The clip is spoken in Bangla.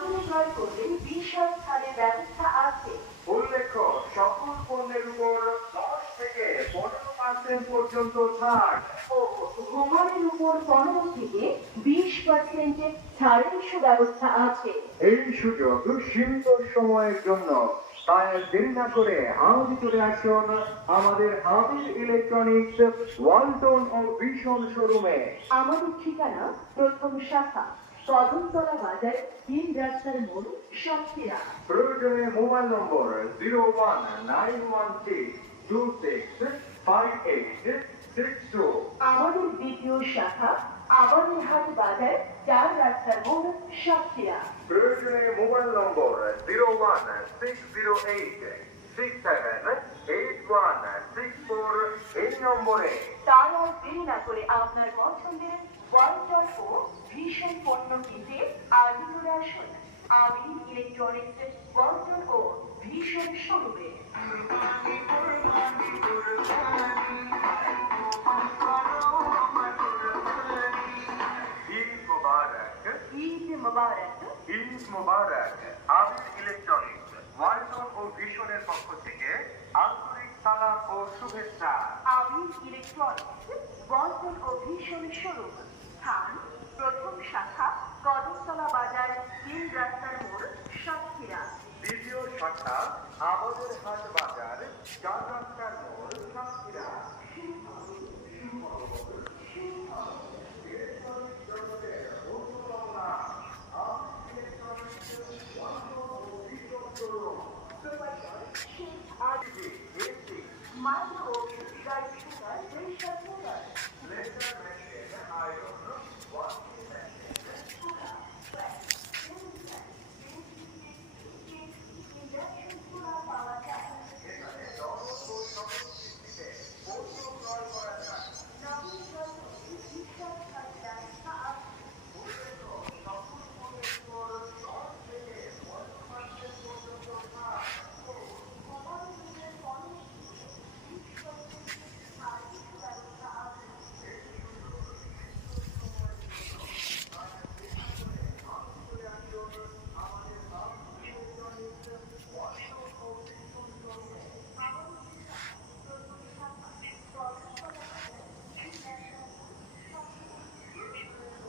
ক্রয় করলে বিশাল ছাড়ের ব্যবস্থা আছে। উল্লেখ্য, সকল পণ্যের উপর 10 থেকে 15% পর্যন্ত ছাড় ও ভ্রমণের উপর 15 থেকে 20% ছাড়ের সুব্যবস্থা আছে। এই সুযোগ সীমিত সময়ের জন্য, তাই দেরি না করে আজই চলে আসুন আমাদের হাবিব ইলেকট্রনিক্স ওয়ালটন ও ভিশন শোরুমে। আমাদের ঠিকানা প্রথম শাখা কদমতলা বাজার, তিন রাস্তার মোড়, সাতক্ষীরা। প্রয়োজনে মোবাইল নম্বর 01916265862। আমাদের দ্বিতীয় শাখা আবারহাট বাজার, চার রাস্তার মোড়, সাতক্ষীরা। প্রয়োজনে মোবাইল নম্বর 01608678164 এই নম্বরে। তার আর দেরি না করে আপনার পছন্দের ওয়ালটন ও ভীষণ পণ্য কিনতে আজই চলে আসুন আমির ইলেকট্রনিক্স ওয়ালটন ও ভীষণ শোরুমে। ঈদ মোবারক, ঈদ মোবারক। ঈদ মোবারক। আমির ইলেকট্রনিক্স ওয়ালটন ও ভিশনের পক্ষ থেকে আন্তরিক সালাম ও শুভেচ্ছা। আমির ইলেকট্রনিক্স ওয়ালটন ও ভীষণ শোরুম, স্থান প্রথম শাখা কদমতলা বাজার, তিন রাস্তার মোড়, সাতক্ষীরা। দ্বিতীয় শাখা আমাদের হাট বাজার, 4